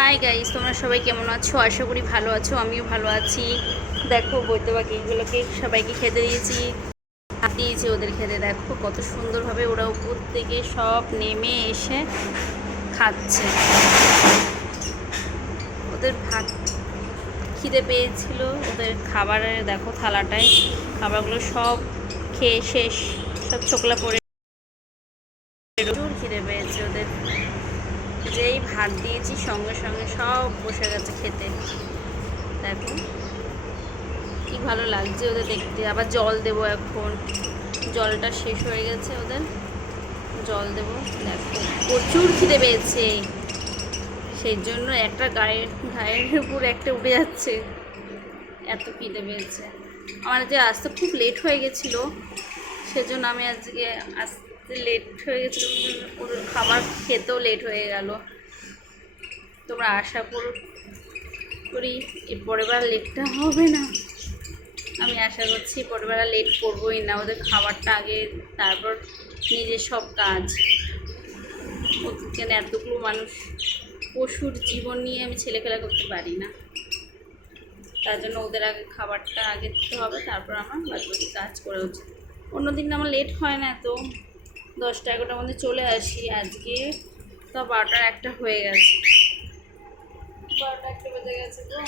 Hi guys, তোমরা সবাই কেমন আছো? আশা করি ভালো আছো। আমিও ভালো আছি। দেখো বইতে পাখিগুলোকে সবাইকে খেতে দিয়েছি, ভাত দিয়েছি ওদের খেতে। দেখো কত সুন্দরভাবে ওরা উপর থেকে সব নেমে এসে খাচ্ছে। ওদের ভাত খিদে পেয়েছিল, ওদের খাবারের দেখো থালাটায় খাবারগুলো সব খেয়ে শেষ, সব ছোকলা পড়ে। প্রচুর খিদে পেয়েছে ওদের। যেই ভাত দিয়েছি সঙ্গে সঙ্গে সব বসে গেছে খেতে। দেখো কি ভালো লাগছে ওদের দেখতে। আবার জল দেবো, এখন জলটা শেষ হয়ে গেছে ওদের, জল দেবো। দেখো প্রচুর খিদে পেয়েছে, সেই জন্য একটা গায়ের উপর একটা উঠে যাচ্ছে, এত খিদে পেয়েছে। আমার যে আসতে খুব লেট হয়ে গেছিলো, সেজন্য আমি আজকে আসতে লেট হয়ে গেছিলো, ওর খাবার খেতেও লেট হয়ে গেল। তোমরা আশা করি এর পরের বার লেটটা হবে না। আমি আশা করছি পরের বার লেট করবোই না। ওদের খাবারটা আগে, তারপর নিজের সব কাজ। কেন এতগুলো মানুষ, পশুর জীবন নিয়ে আমি ছেলেখেলা করতে পারি না। তার জন্য ওদের আগে খাবারটা আগে দিতে হবে, তারপর আমার বাকি কাজ করে উচিত। অন্যদিন আমার লেট হয় না, তো 10টা-11টার মধ্যে চলে আসি। আজকে তো 12টার একটা হয়ে গেছে, 12টা একটা বেজে গেছে, তো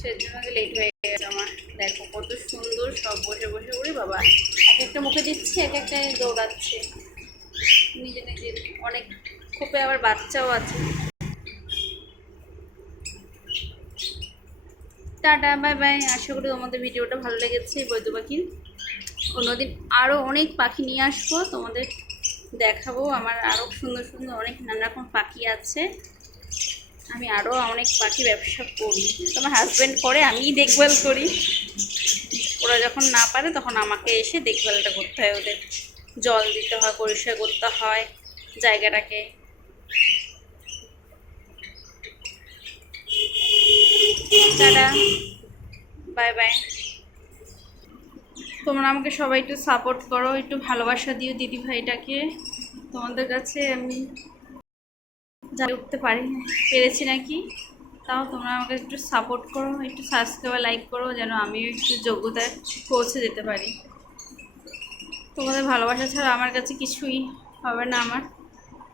সেজন্য লেট হয়ে গেছে আমার। দেখো কত সুন্দর সব বসে বসে। ওরে বাবা, এক একটা মুখে দিচ্ছে, এক একটা দৌড়াচ্ছে নিজে নিজে। অনেক খোপে আবার বাচ্চাও আছে। Tata, bye bye. আশা করি তোমাদের ভিডিওটা ভালো লেগেছে বৈদ্য পাখির। অন্যদিন আরও অনেক পাখি নিয়ে আসবো, তোমাদের দেখাবো। আমার আরও সুন্দর সুন্দর অনেক নানা রকম পাখি আছে। আমি আরও অনেক পাখি ব্যবসা করি। তোমার হাজব্যান্ড করে, আমিই দেখভাল করি। ওরা যখন না পারে তখন আমাকে এসে দেখভালটা করতে হয়। ওদের জল দিতে হয়, পরিষ্কার করতে হয় জায়গাটাকে। Tata, bye bye. তোমরা আমাকে সবাই একটু সাপোর্ট করো, একটু ভালোবাসা দিও দিদি ভাইটাকে। তোমাদের কাছে আমি জানিয়ে উঠতে পেরেছি নাকি, তাও তোমরা আমাকে একটু সাপোর্ট করো, একটু সাবস্ক্রাইব লাইক করো, যেন আমিও একটু যোগ্যতায় পৌঁছে যেতে পারি। তোমাদের ভালোবাসা ছাড়া আমার কাছে কিছুই হবে না আমার।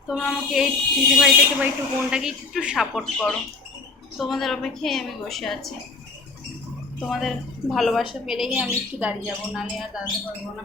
তোমরা আমাকে এই দিদিভাইটাকে বা একটু বোনটাকে একটু সাপোর্ট করো। তোমাদের অপেক্ষায় আমি বসে আছি। তোমাদের ভালোবাসা পেলেই আমি একটু দাঁড়িয়ে যাবো, নাহলে আর দাঁড়াতে পারবো না।